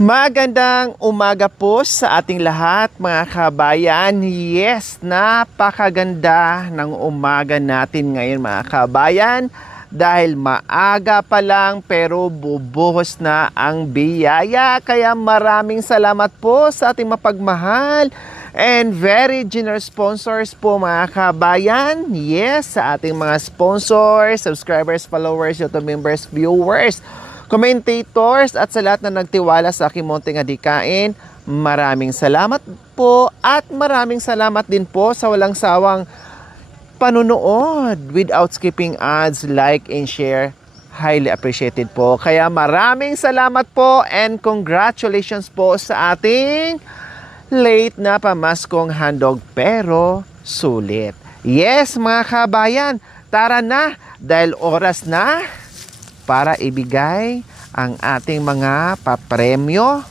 Magandang umaga po sa ating lahat mga kabayan. Yes, napakaganda ng umaga natin ngayon mga kabayan. Dahil maaga pa lang pero bubuhos na ang biyaya. Kaya maraming salamat po sa ating mapagmahal and very generous sponsors po mga kabayan. Yes, sa ating mga sponsors, subscribers, followers, YouTube members, viewers, commentators at sa lahat na nagtiwala sa aking munting adikain, maraming salamat po at maraming salamat din po sa walang sawang panunood without skipping ads, like and share. Highly appreciated po. Kaya maraming salamat po and congratulations po sa ating late na pamaskong handog pero sulit. Yes mga kabayan, tara na dahil oras na para ibigay ang ating mga papremyo.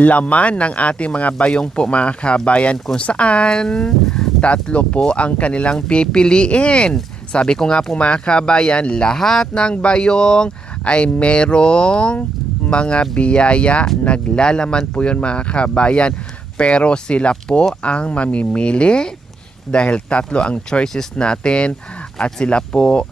Laman ng ating mga bayong po mga kabayan kung saan tatlo po ang kanilang pipiliin. Sabi ko nga po mga kabayan, lahat ng bayong ay merong mga biyaya. Naglalaman po yun mga kabayan. Pero sila po ang mamimili dahil tatlo ang choices natin at sila po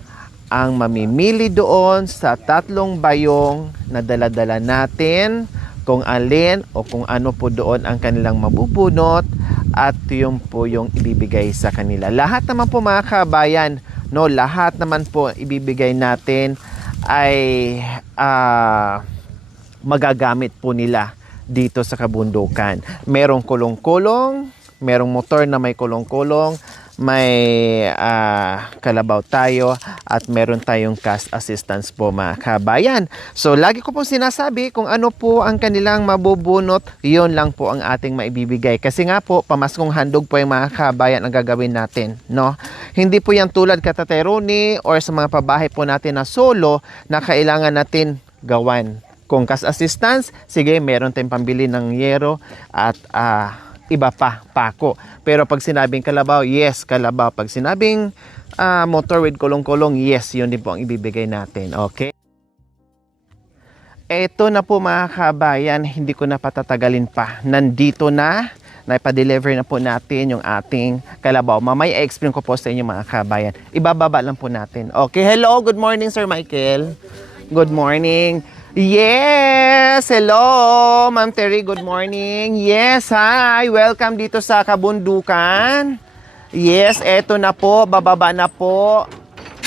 ang mamimili doon sa tatlong bayong na dala-dala natin kung alin o kung ano po doon ang kanilang mabubunot at yun po yung ibibigay sa kanila. Lahat naman po mga kabayan, no, lahat naman po ibibigay natin ay magagamit po nila dito sa kabundukan. Merong kulong-kulong, merong motor na may kulong-kulong, may kalabaw tayo at meron tayong cash assistance po mga kabayan. So lagi ko pong sinasabi kung ano po ang kanilang mabubunot, yun lang po ang ating maibibigay. Kasi nga po, pamaskong handog po yung mga kabayan ang gagawin natin, no? Hindi po yan tulad Tatay Ronnie or sa mga pabahay po natin na solo na kailangan natin gawan. Kung cash assistance, sige, meron tayong pambili ng yero at iba pa, pako. Pero pag sinabing kalabaw, yes, kalabaw. Pag sinabing motor with kulong-kulong, yes, yun din po ang ibibigay natin. Okay? Eto na po mga kabayan, hindi ko na patatagalin pa. Nandito na, naipa-deliver na po natin yung ating kalabaw. Mamaya i-explain ko po sa inyo mga kabayan. Ibababa lang po natin. Okay, hello, good morning Sir Michael. Good morning. Yes! Hello! Ma'am Terry, good morning. Yes, hi! Welcome dito sa Kabundukan. Yes, eto na po, bababa na po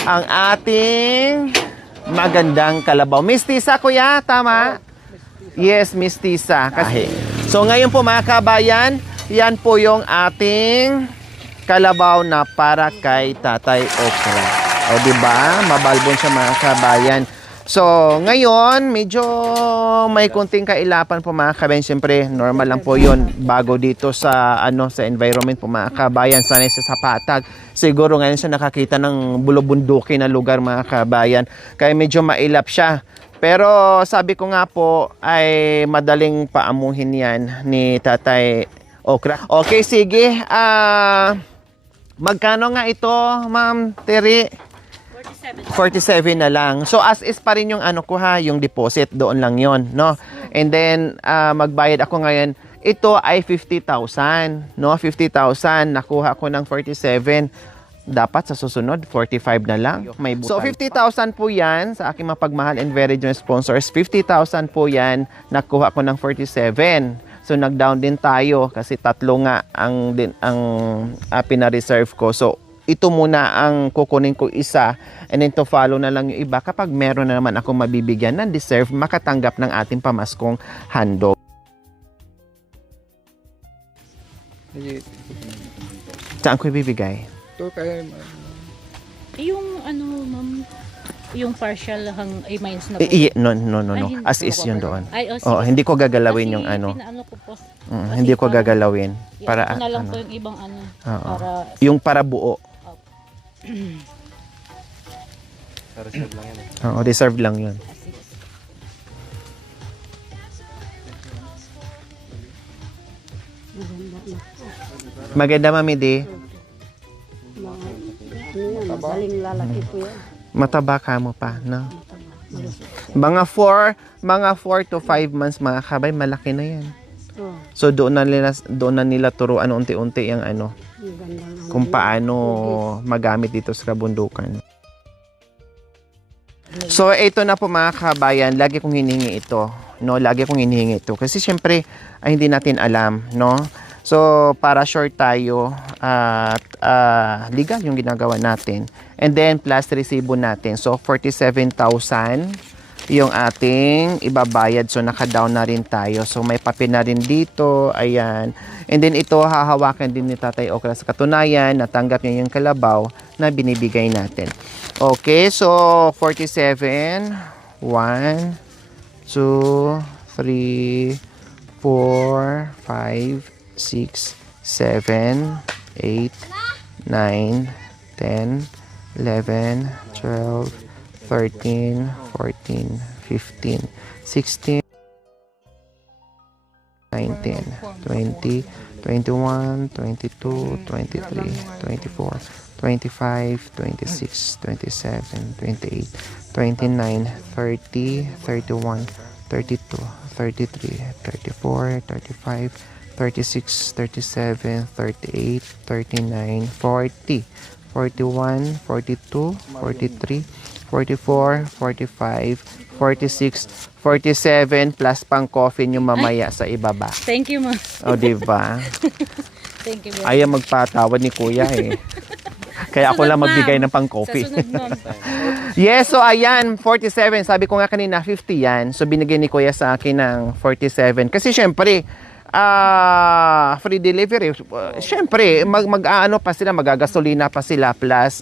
ang ating magandang kalabaw. Mistisa, kuya, tama? Yes, mistisa. So ngayon po mga kabayan, yan po yung ating kalabaw na para kay Tatay Okra. O diba? Mabalbon siya mga kabayan. So, ngayon, medyo may kunting kailapan po mga kabayan. Siyempre, normal lang po yun. Bago dito sa, sa environment po mga kabayan. Sanay sa Sapatag. Siguro ngayon siya nakakita ng bulubunduki na lugar mga kabayan. Kaya medyo mailap siya. Pero sabi ko nga po, ay madaling paamuhin yan ni Tatay Okra. Okay, sige. Magkano nga ito, Ma'am Terry? 47 na lang. So as is pa rin yung ko yung deposit doon lang yon, no? And then magbayad ako ngayon. Ito ay 50,000, no? 50,000 nakuha ko ng 47. Dapat sa susunod 45 na lang. May so 50,000 po 'yan sa aking mapagmahal and very generous sponsors. 50,000 po 'yan nakuha ko ng 47. So nag-down din tayo kasi tatlo nga ang pina-reserve ko. So ito muna ang kukunin ko isa and then to follow na lang yung iba kapag meron na naman akong mabibigyan ng deserve makatanggap ng ating pamaskong handog. Saan ko ibibigay? Ito kaya yung ma'am, yung partial minus na po. No. As is yun doon. Ay, Oh, hindi ko gagalawin yung Pinaano ko po. hindi ko gagalawin para ito na lang po yung ibang para yung para buo. reserve lang yan. Oo, reserve lang yun. Maganda, Mami Di. Baling lalaki po yan. Mataba ka mo pa, no? Mga 4 to 5 months mga kabay, malaki na yan. Oh, So doon na nila turuan unti-unti yung ano, ang ganda ng kung paano magamit dito sa kabundukan. So ito na po mga kabayan, lagi kong hinihingi ito, no? Lagi kong hinihingi ito kasi syempre ay hindi natin alam, no? So para sure tayo at legal yung ginagawa natin. And then plus resibo natin. So 47,000 yung ating ibabayad. So naka-down na rin tayo. So may papel na rin dito. Ayan. And then ito hahawakan din ni Tatay Okra sa katunayan. Natanggap niya yung kalabaw na binibigay natin. Okay. So 47. 1, 2, 3, 4, 5, 6, 7, 8, 9, 10, 11, 12, 13, 14, 15, 16, 19, 20, 21, 22, 23, 24, 25, 26, 27, 28, 29, 30, 31, 32, 33, 34, 35, 36, 37, 38, 39, 40, 41, 42, 43, 44, 45, 46, 47 plus pang coffee nyo mamaya sa ibaba. Thank you, ma'am. O, diba? Thank you. Ayaw magpatawad ni kuya eh. Kaya ako Susunod, lang magbigay ma'am. ng pang Sa coffee. sunod, ma'am. Yes, so ayan, 47. Sabi ko nga kanina, 50 yan. So binigay ni kuya sa akin ng 47. Kasi syempre, free delivery. Syempre, mag-ano pa sila, magagasolina pa sila plus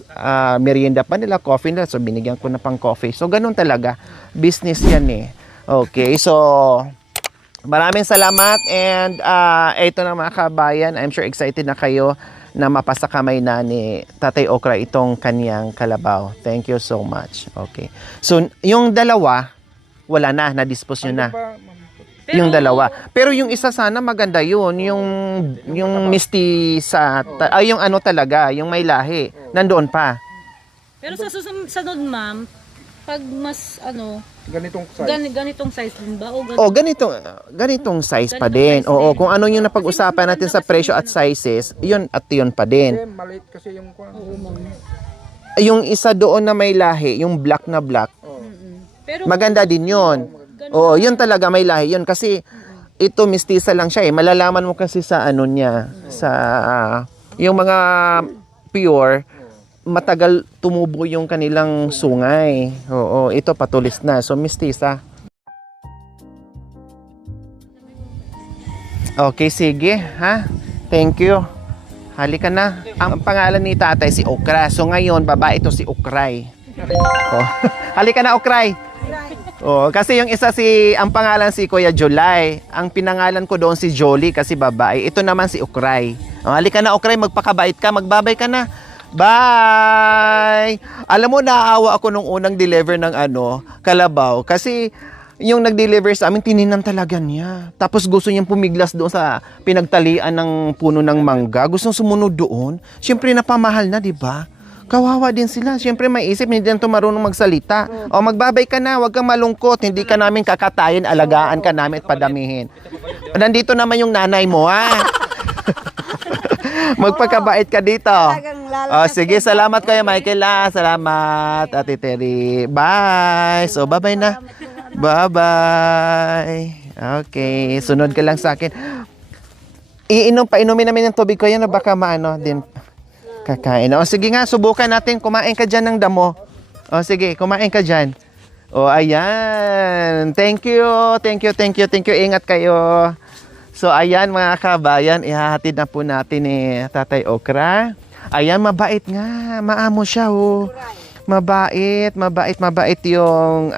merienda pa nila, coffee nila. So binigyan ko na pang coffee. So ganun talaga. Business yan eh. Okay, so maraming salamat and ito na mga kabayan. I'm sure excited na kayo na mapasa kamay na ni Tatay Okra itong kanyang kalabaw. Thank you so much. Okay. So, yung dalawa, wala na, na-dispose nyo na. Yung dalawa. Pero yung isa sana maganda yun. Yung misty sa, yung ano talaga, yung may lahi. Nandoon pa. Pero sa susunod, ma'am, pag mas Ganitong size. ganitong size din ba? O O, ganitong size pa din. size Oo, din. kung ano yung napag-usapan natin sa presyo at sizes, yun at yun pa din. Maliit kasi yung kwan. Yung isa doon na may lahi, yung black na black, Pero maganda din yun. Oo, yun talaga may lahi yun kasi ito mistisa lang siya eh. Malalaman mo kasi sa ano niya, sa yung mga pure, matagal tumubo yung kanilang sungay. Oo, ito patulis na. So mistisa. Okay, sige, ha? Thank you. Halika na. Ang pangalan ni tatay si Okra. So ngayon, babae ito si Okray. Oh. Halika na, Okray. Oh, kasi yung isa ang pangalan si Kuya July. Ang pinangalan ko doon si Jolie kasi babae. Ito naman si Okray. Oh, halika na, Okray, magpakabait ka, magbabay ka na. Bye! Alam mo, naawa ako nung unang deliver ng kalabaw. Kasi yung nag-deliver sa amin, tininan talaga niya. Tapos gusto niyang pumiglas doon sa pinagtalian ng puno ng mangga. Gustong sumunod doon. Siyempre, napamahal na, di ba? Kawawa din sila. Siyempre, may isip, hindi na ito marunong magsalita. O, magbabay ka na, huwag kang malungkot. Hindi ka namin kakatayin, alagaan ka namin at padamihin. Nandito naman yung nanay mo, ha? Magpagkabait ka dito. Sige, salamat kayo, Michael. Salamat, Ate Terry. Bye. So, bye-bye na. Bye-bye. Okay, sunod ka lang sa akin. Painumin namin ng tubig ko yan na baka maano din kakain. O, sige nga, subukan natin. Kumain ka dyan ng damo. O, sige, kumain ka dyan. O, ayan. Thank you. Ingat kayo. So, ayan mga kabayan, ihahatid na po natin ni Tatay Okra. Ayan, mabait nga. Maamo siya, oh. Mabait yung,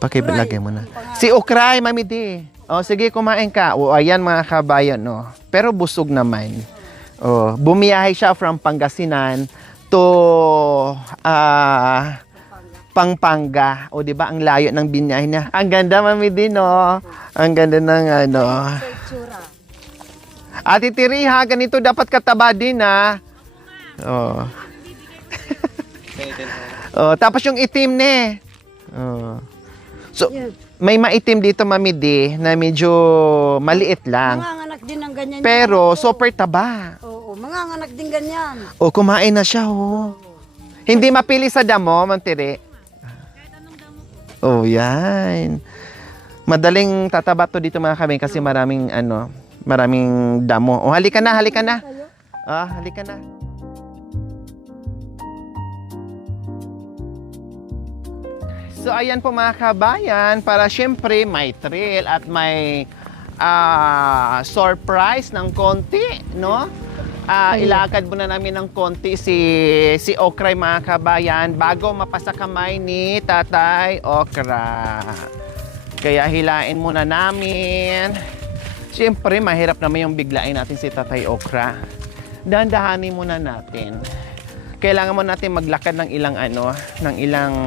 pakilagay mo na. Si Okray, Mami D. O, sige, kumain ka. O, ayan mga kabayan, no. Pero busog naman. O, bumiyahe siya from Pangasinan to, Pampanga. O, di ba? Ang layo ng binyahe niya. Ang ganda, Mami din, no? Ang ganda ng Ate Tiri, ha? Ganito dapat kataba din, ha? Oh. Oh, tapos yung itim ne. Oh. So, Yan. may maitim dito, Mami D, na medyo maliit lang. Manganganak din ng ganyan. Pero yung anak ko. super taba. Oo, manganganak din ganyan. O, kumain na siya, oh. Hindi mapili sa damo, Mantire. Oh, yan. Madaling tataba to dito mga kami kasi maraming maraming damo. Oh, halika na, halika na. Ah, halika na. So ayan po mga kabayan, para syempre may thrill at may surprise ng konti, no? Ilakad muna namin ng konti si Okray mga kabayan bago mapasa kamay ni Tatay Okra. Kaya hilain muna namin. Siyempre, mahirap naman yung biglain natin si Tatay Okra. Dahan-dahanin muna natin. Kailangan mo natin maglakad ng ilang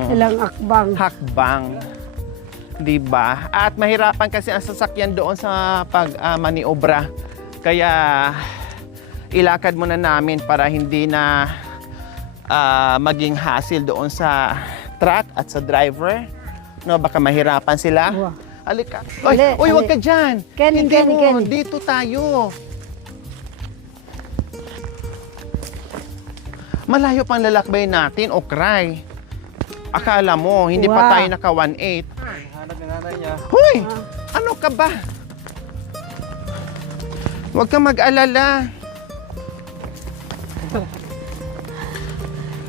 Ilang akbang. hakbang. 'Di ba? At mahirapan kasi ang sasakyan doon sa pag-maniobra. Kaya ilakad muna namin para hindi na maging hassle doon sa truck at sa driver. No, baka mahirapan sila. Wow. Halika. Ali, Oy, wag ali. ka diyan. Ken, Hindi Ken, mo. Ken. Dito tayo. Malayo pang lalakbay natin, Okray. Akala mo, hindi pa Wow. tayo naka 1.8. Hanap ng nanay niya. Hoy! Ano ka ba? Huwag kang mag-alala.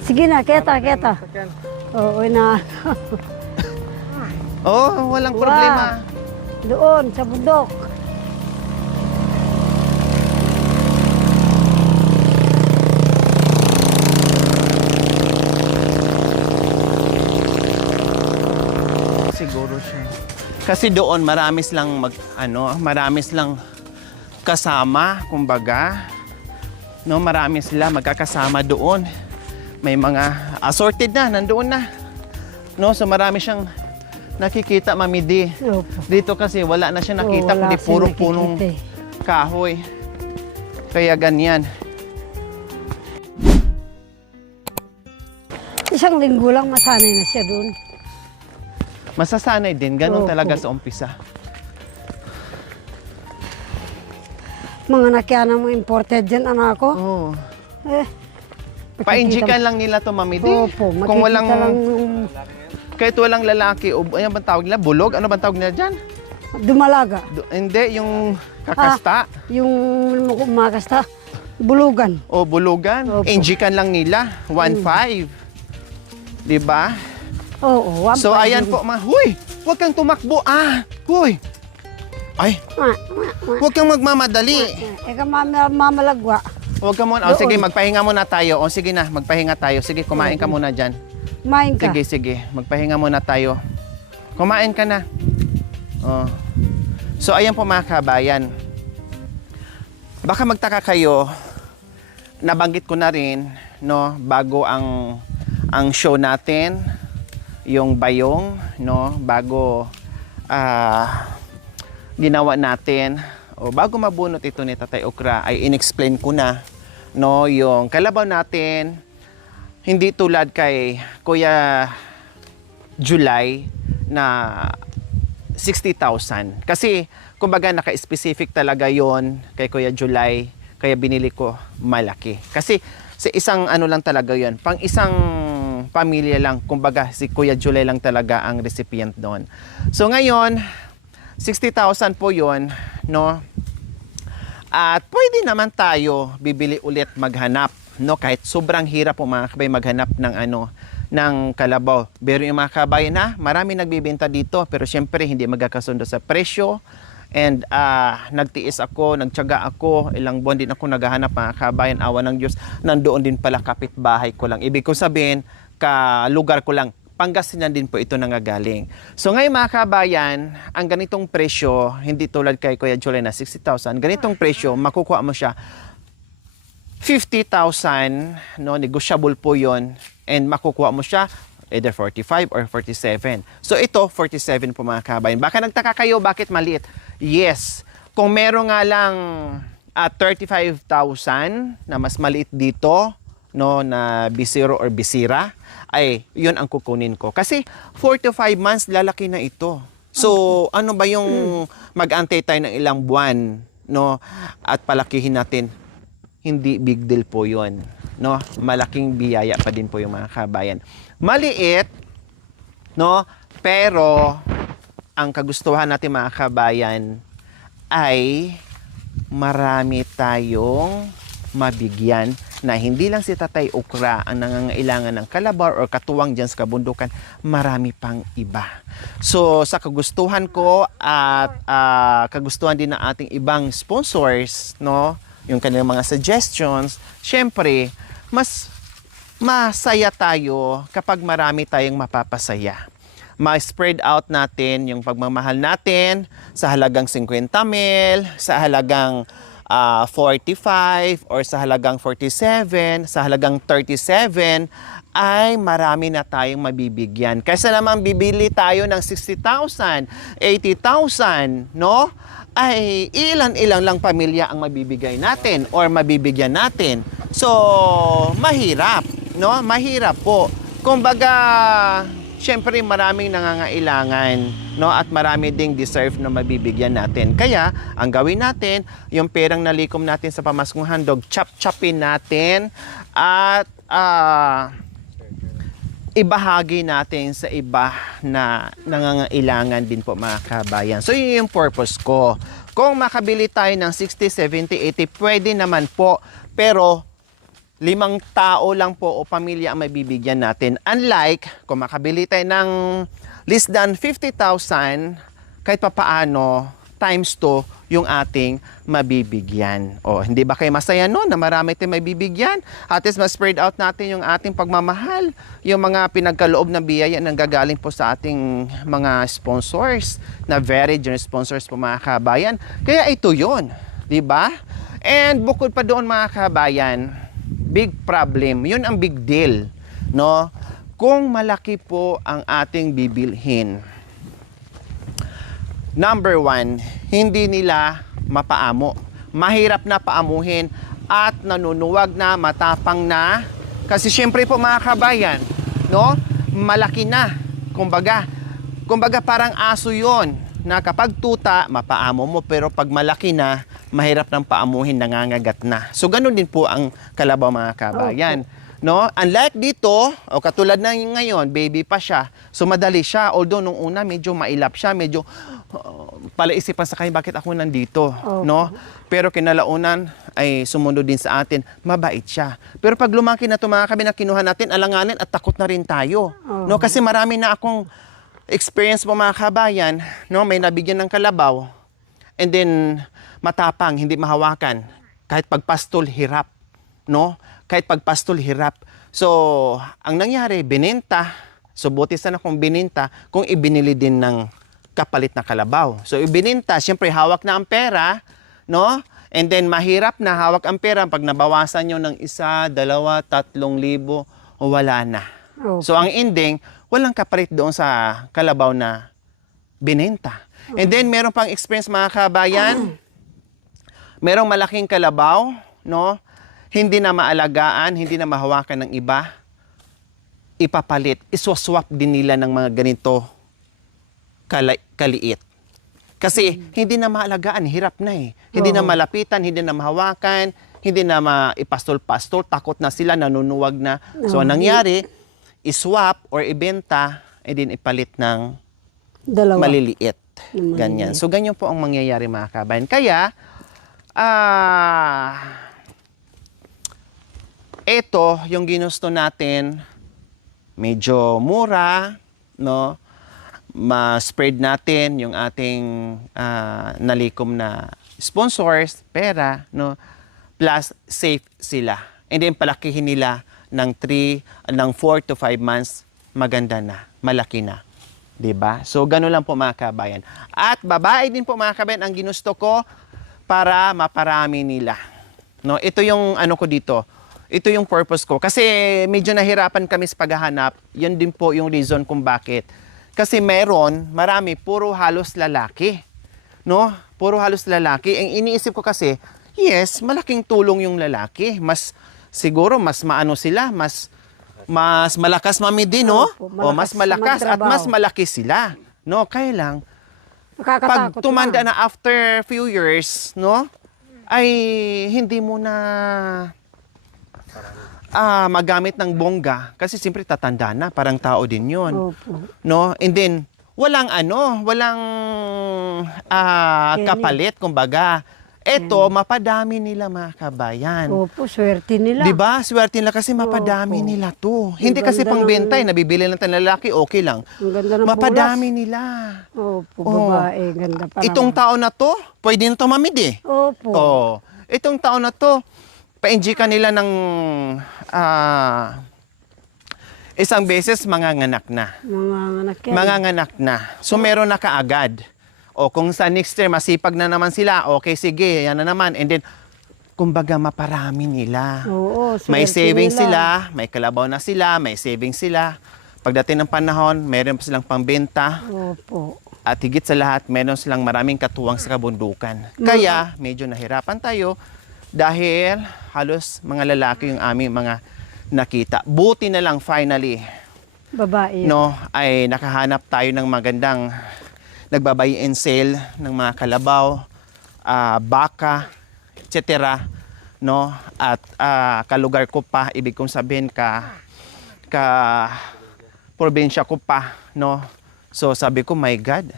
Sige na, keta. Sakyan. Oo na. Oh, walang problema. Doon, sa bundok. Siguro siya. Kasi doon maramis lang maramis lang kasama, kumbaga. No, marami sila magkakasama doon. May mga assorted na, nandoon na. No, so marami siyang nakikita, Mami D. Opo. Dito kasi wala na siya nakita, Oo, wala kundi kasi purong punong nakikita eh. kahoy. Kaya ganyan. Isang linggo lang masanay na siya doon. Masasanay din, ganun Opo. talaga sa umpisa. Mga nakyanan mo imported dyan, anak ko. Oh. Eh, Painjikan lang nila to, Mami D. Opo, Kung walang, makikita lang yung kahit walang lalaki, o ano bang tawag nila? Bulog? Ano bang tawag nila dyan? dumalaga. Hindi, yung kakasta. Yung makasta, bulugan. O bulugan. Opo. Injikan lang nila. 1.5. Diba? Oo, So, ayan po, Huy! Huwag kang tumakbo. Huy! Ay, huwag kang magmamadali. Eka mamalagwa. Huwag ka muna. O, Doon. sige, magpahinga muna tayo. O, sige na, magpahinga tayo. Sige, kumain ka muna dyan. Kumain ka. Sige. Magpahinga muna tayo. Kumain ka na. Oh. So, ayan po mga kabayan. Baka magtaka kayo, nabanggit ko na rin, no, bago ang show natin, yung bayong, no, bago ginawa natin, o bago mabunot ito ni Tatay Okra, ay inexplain ko na, no, yung kalabaw natin, hindi tulad kay Kuya July na 60,000. Kasi, kumbaga, naka-specific talaga yon kay Kuya July, kaya binili ko malaki. Kasi, sa isang ano lang talaga yon, pang isang pamilya lang, kumbaga, si Kuya July lang talaga ang recipient doon. So, ngayon, 60,000 po yon, no? At pwede naman tayo bibili ulit maghanap, no? Kahit sobrang hirap po mga kabay maghanap ng ng kalabaw. Pero yung mga kabayan marami nagbibenta dito, pero syempre hindi magkakasundo sa presyo. And nagtiis ako, nagtiyaga ako, ilang buwan din ako naghahanap mga kabayan, awa ng Diyos, nandoon din pala kapitbahay ko lang. Ibig ko sabihin, lugar ko lang, Pangasinan din po ito nangagaling. So ngayon mga kabayan, ang ganitong presyo, hindi tulad kay Kuya Julie na 60,000, ganitong presyo, makukuha mo siya 50,000, no, negotiable po yon, and makukuha mo siya either 45 or 47. So ito, 47 po mga kabayan. Baka nagtaka kayo, bakit maliit? Yes, kung meron nga lang 35,000 na mas maliit dito, no, na bisiro or bisira, ay yun ang kukunin ko. Kasi 4 to 5 months, lalaki na ito. So, ano ba yung mag-antay tayo ng ilang buwan, no? At palakihin natin. Hindi big deal po yun, no? Malaking biyaya pa din po yung mga kabayan. Maliit, no? Pero, ang kagustuhan natin mga kabayan ay marami tayong mabigyan na hindi lang si Tatay Okra ang nangangailangan ng kalabaw or katuwang dyan sa kabundukan, marami pang iba. So, sa kagustuhan ko at kagustuhan din ng ating ibang sponsors, no, yung kanilang mga suggestions, syempre, mas masaya tayo kapag marami tayong mapapasaya. Ma-spread out natin yung pagmamahal natin sa halagang 50 mil, sa halagang 45 or sa halagang 47, sa halagang 37, ay marami na tayong mabibigyan. Kaysa naman bibili tayo ng 60,000, 80,000, no? Ay ilan-ilan lang pamilya ang mabibigay natin or mabibigyan natin. So, mahirap, no? Mahirap po. Kumbaga, syempre maraming nangangailangan, no, at marami ding deserve na mabibigyan natin. Kaya ang gawin natin, yung perang nalikom natin sa pamaskong handog, chop-chopin natin at ibahagi natin sa iba na nangangailangan din po mga kabayan. So yun yung purpose ko. Kung makabili tayo ng 60, 70, 80, pwede naman po, pero 5 tao lang po o pamilya ang mabibigyan natin. Unlike, kung makabili tayo ng less than 50,000, kahit papaano, times 2 yung ating mabibigyan. O, hindi ba kayo masaya no na marami tayong mabibigyan? At least ma-spread out natin yung ating pagmamahal, yung mga pinagkaloob na biyaya na gagaling po sa ating mga sponsors, na very generous sponsors po mga kabayan. Kaya ito yun, di ba? And bukod pa doon mga kabayan, big problem, yun ang big deal, no? Kung malaki po ang ating bibilhin, number 1, hindi nila mapaamo. Mahirap na paamuhin at nanunuwag na, matapang na. Kasi syempre po mga kabayan, no? Malaki na. Kumbaga parang aso yon na kapag tuta, mapaamo mo, pero pag malaki na, mahirap ng paamuhin, nangangagat na. So, ganun din po ang kalabaw mga kabayan. No? Unlike dito, o katulad na ngayon, baby pa siya, so madali siya. Although, nung una, medyo mailap siya, medyo palaisipan sa kanya, bakit ako nandito? No? Pero kinalaunan, ay sumunod din sa atin, mabait siya. Pero pag lumaki na ito mga kabayan na kinuha natin, alanganin at takot na rin tayo. No? Kasi marami na akong experience mo mga kabayan, no, may nabigyan ng kalabaw and then matapang, hindi mahawakan. Kahit pagpastol, hirap, no? Kahit pagpastol, hirap. So, ang nangyari, binenta. So, buti sana kung bininta, kung ibinili din ng kapalit na kalabaw. So, ibininta, siyempre hawak na ang pera, no? And then mahirap na hawak ang pera pag nabawasan nyo ng 1, 2, 3,000, wala na. So, ang ending, walang kapalit doon sa kalabaw na binenta. And then, meron pang experience mga kabayan. Merong malaking kalabaw, no? Hindi na maalagaan, hindi na mahawakan ng iba. Ipapalit. Iswaswap din nila ng mga ganito kaliit. Kasi hindi na maalagaan, hirap na eh. Hindi na malapitan, hindi na mahawakan, hindi na maipastol-pastol, takot na sila, nanunuwag na. So, ang nangyari, iswap or ibenta, din ipalit ng maliliit. Ganyan. So, ganyan po ang mangyayari mga kabayan. Kaya, ito, yung ginusto natin, medyo mura, no? Ma-spread natin yung ating nalikom na sponsors, pera, no? Plus, safe sila. And then, palakihin nila ng 4 to 5 months, maganda na, malaki na. 'Di ba? So, gano'n lang po mga kabayan. At babae din po mga kabayan ang ginusto ko para maparami nila. No, ito yung ano ko dito. Ito yung purpose ko. Kasi medyo nahirapan kami sa paghahanap. Yan din po yung reason kung bakit. Kasi marami, puro halos lalaki. No? Puro halos lalaki. Ang iniisip ko kasi, yes, malaking tulong yung lalaki. Siguro mas maano sila, mas mas malakas mami din, no? Opo, O mas malakas at magtrabaho. mas malaki sila. No, kaya lang, pag Nakakatakot tumanda na. na after few years, no? Ay hindi mo na magamit ng bongga kasi siyempre tatanda na, parang tao din 'yon. Opo. No? And then walang Kenny. kapalit kumbaga. Eto, mapadami nila mga kabayan. Opo, swerte nila. 'Di ba? Swerte nila kasi mapadami Opo. nila 'to. Hindi kasi ganda pangbenta, ng- nabibili lang tayo ng lalaki, okay lang. Ang ganda ng Mapadami pulas. nila. Opo, Oh. babae. Ganda pa Itong naman. taon na 'to, pwede na 'to mamid eh. Opo. Oh, itong taon na 'to, pa-enjoy ka nila ng isang beses manganganak na. Mga anak yan. Manganganak na. So meron na kaagad. O kung sa next year masipag na naman sila, okay sige, yan na naman. And then kumbaga maparami nila. Oo, May swerte savings nila. sila, may kalabaw na sila, may savings sila. Pagdating ng panahon, meron pa silang pangbenta. Opo. At higit sa lahat, meron silang maraming katuwang sa kabundukan. Kaya medyo nahirapan tayo dahil halos mga lalaki yung aming mga nakita. Buti na lang finally, Babae. no, ay nakahanap tayo ng magandang nagbabay and sale ng mga kalabaw, baka, etc. No? At kalugar ko pa, ibig kong sabihin ka probinsya ko pa, no? So sabi ko, my God,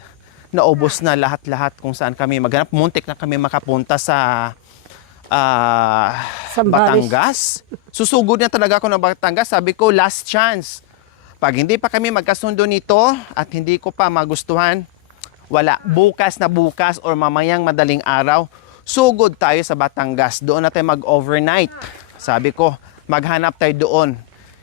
naubos na lahat-lahat kung saan kami maghanap. Muntik na kami makapunta sa Sambales. Batangas. Susugod na talaga ako ng Batangas. Sabi ko, last chance. Pag hindi pa kami magkasundo nito at hindi ko pa magustuhan, wala. Bukas na bukas or mamayang madaling araw, sugod tayo sa Batangas. Doon na tayo mag-overnight. Sabi ko, maghanap tayo doon.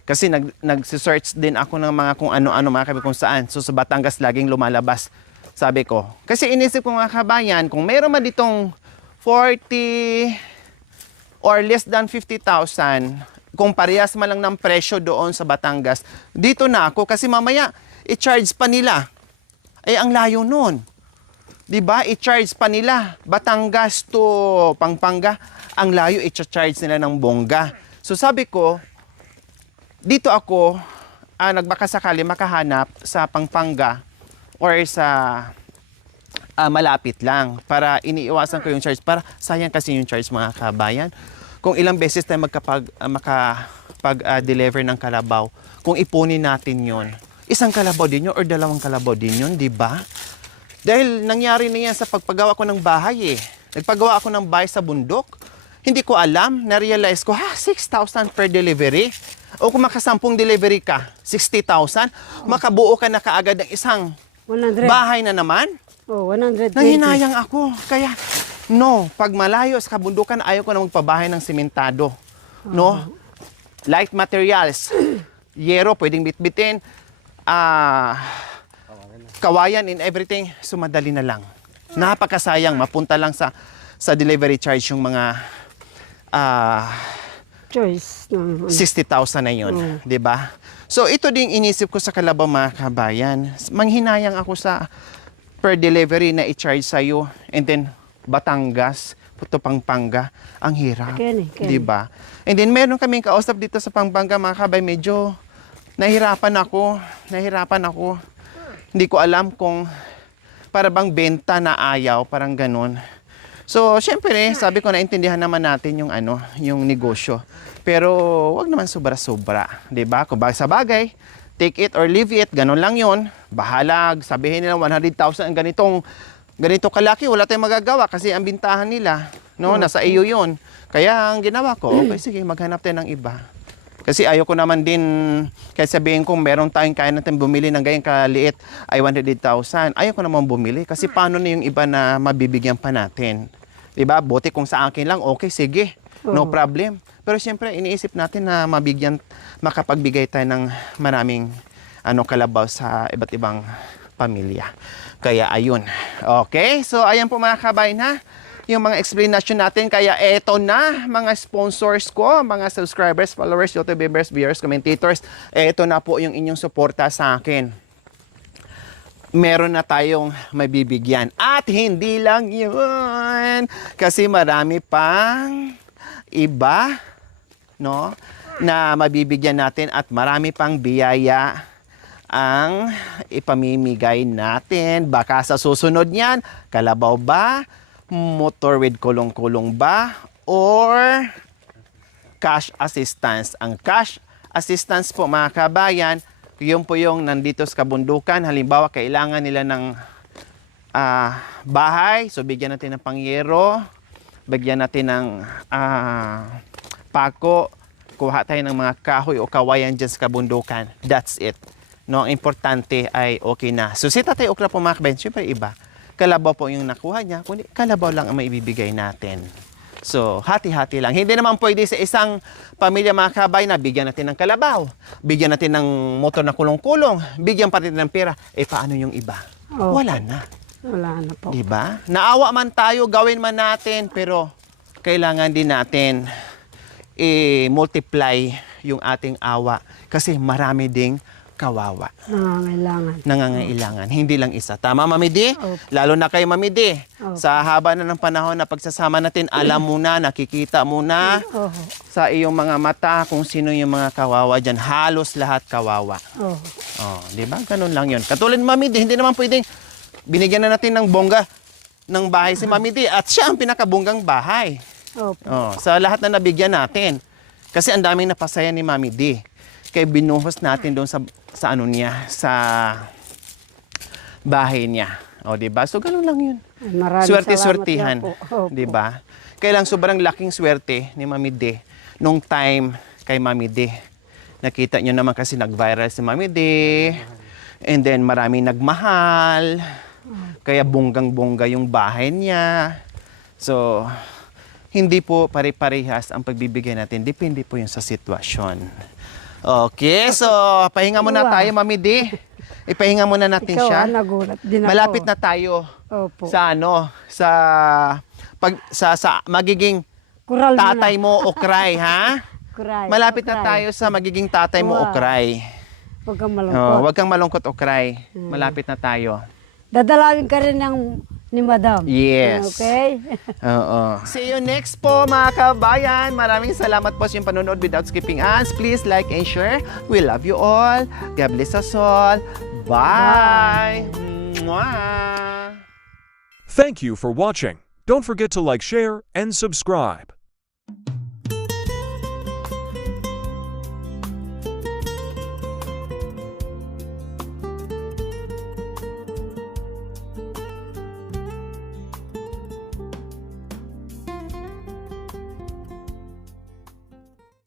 Kasi nag-search din ako ng mga kung ano-ano, mga kabi kung saan. So sa Batangas laging lumalabas. Sabi ko. Kasi inisip ko mga kabayan, kung meron man ditong 40 or less than 50,000, kung parehas man lang ng presyo doon sa Batangas, dito na ako kasi mamaya i-charge pa nila. Eh ang layo nun. 'Di ba? I-charge pa nila Batangas to Pampanga. Ang layo i-charge nila ng bongga. So sabi ko, dito ako nagbaka sakali makahanap sa Pampanga or sa malapit lang para iniiwasan ko yung charge para sayang kasi yung charge mga kabayan. Kung ilang beses tayo makapag-deliver ng kalabaw, kung ipunin natin yon, isang kalabaw din yun or dalawang kalabaw din yun, di ba? Dahil nangyari na yan sa pagpagawa ko ng bahay eh. Nagpagawa ako ng bahay sa bundok. Hindi ko alam, na-realize ko, 6,000 per delivery. O kung makasampung delivery ka, 60,000, makabuo ka na kaagad ng isang 100. bahay na naman. Oh, 120. Nanginayang ako. Kaya, no, pag malayo sa kabundukan, ayaw ko na magpabahay ng simentado. No? Light materials. Yero, pwedeng bitbitin. Kawayan and everything. So, madali na lang. Napakasayang. Mapunta lang sa delivery charge yung mga Choice. 60,000 na yun. Di ba? So, ito din inisip ko sa Kalabaw mga kabayan. Manghinayang ako sa per delivery na i-charge sa'yo. And then, Batangas, Puto Pampanga. Ang hirap. Kenny. Di ba? And then, meron kaming kausap dito sa Pampanga mga kabayan. Medyo nahirapan ako. Hindi ko alam kung para bang benta na ayaw, parang ganun. So, syempre, sabi ko, naintindihan naman natin yung yung negosyo. Pero, wag naman sobra-sobra, 'di ba? Kung sa bagay, take it or leave it, ganun lang 'yon. Bahala, sabihin nila 100,000 ang ganito kalaki, wala tayong magagawa kasi ang bintahan nila, no, nasa iyo 'yon. Kaya ang ginawa ko, okay, sige, maghanap tayo ng iba. Kasi ayaw ko naman din, kaya sabihin kong meron tayong kaya natin bumili ng ganyang kaliit ay 100,000. Ayaw ko naman bumili kasi paano na yung iba na mabibigyan pa natin? Diba? Buti kung sa akin lang, okay, sige, no problem. Pero siyempre, iniisip natin na makapagbigay tayo ng maraming kalabaw sa iba't ibang pamilya. Kaya ayun. Okay, so ayan po mga kabayan ha. Yung mga explanation natin. Kaya eto na mga sponsors ko, mga subscribers, followers, YouTube members, viewers, commentators. Eto na po yung inyong suporta sa akin. Meron na tayong mabibigyan. At hindi lang yun. Kasi marami pang iba, no? na mabibigyan natin at marami pang biyaya ang ipamimigay natin. Baka sa susunod niyan, kalabaw ba, motor with kulong-kulong ba, or cash assistance. Ang cash assistance po mga kabayan, yun po yung nandito sa kabundukan. Halimbawa, kailangan nila ng bahay, so bigyan natin ng pangyero, bigyan natin ng pako, kuha tayo ng mga kahoy o kawayan dyan sa kabundukan. That's it. No, ang importante ay okay na. So si Tatay Okra po mga kabayan, syempre iba. Kalabaw po yung nakuha niya, kundi kalabaw lang ang maibibigay natin. So, hati-hati lang. Hindi naman pwede sa isang pamilya mga kabay na bigyan natin ng kalabaw, bigyan natin ng motor na kulong-kulong, bigyan pa rin ng pera. Eh, paano yung iba? Opo. Wala na. Wala na po. Diba? Naawa man tayo, gawin man natin, pero kailangan din natin i-multiply yung ating awa kasi marami ding kawawa. Nangangailangan. Hindi lang isa. Tama, Mami D? Opo. Lalo na kay Mami D. Opo. Sa haba na ng panahon na pagsasama natin, alam mo na, nakikita mo na Oo. sa iyong mga mata kung sino yung mga kawawa dyan. Halos lahat kawawa. Oo. Oh, di ba? Ganun lang yun. Katulad ni Mami D, hindi naman pwedeng binigyan na natin ng bongga ng bahay si Mami D at siya ang pinakabonggang bahay. Opo. Oh, sa lahat na nabigyan natin. Kasi ang daming napasaya ni Mami D. Kaya binuhos natin doon sa ano niya, sa bahay niya. O, di ba? So, ganun lang yun. Maraming Swerte-swertihan. salamat po. Opo. Di ba? Kaya lang sobrang laking swerte ni Mami D nung time kay Mami D. Nakita nyo naman kasi nag-viral si Mami D. And then maraming nagmahal. Kaya bonggang-bongga yung bahay niya. So, hindi po pare-parehas ang pagbibigay natin. Depende po yun sa sitwasyon. Okay, so pahinga muna tayo, Mami D. Ipahinga muna natin Ikaw, siya. nagulat din ako. Malapit na tayo Opo. sa ano, sa magiging Kural tatay mo o cry, ha? Kuray. Malapit na tayo sa magiging tatay mo o Wow. cry. Huwag kang Oh, malungkot. huwag kang malungkot o cry. Malapit na tayo. Dadalawin ka rin ni Madam. Yes. Okay? Oo. See you next po mga kabayan. Maraming salamat po sa inyong panonood without skipping ads. Please like and share. We love you all. God bless us all. Bye. Mwah. Thank you for watching. Don't forget to like, share, and subscribe.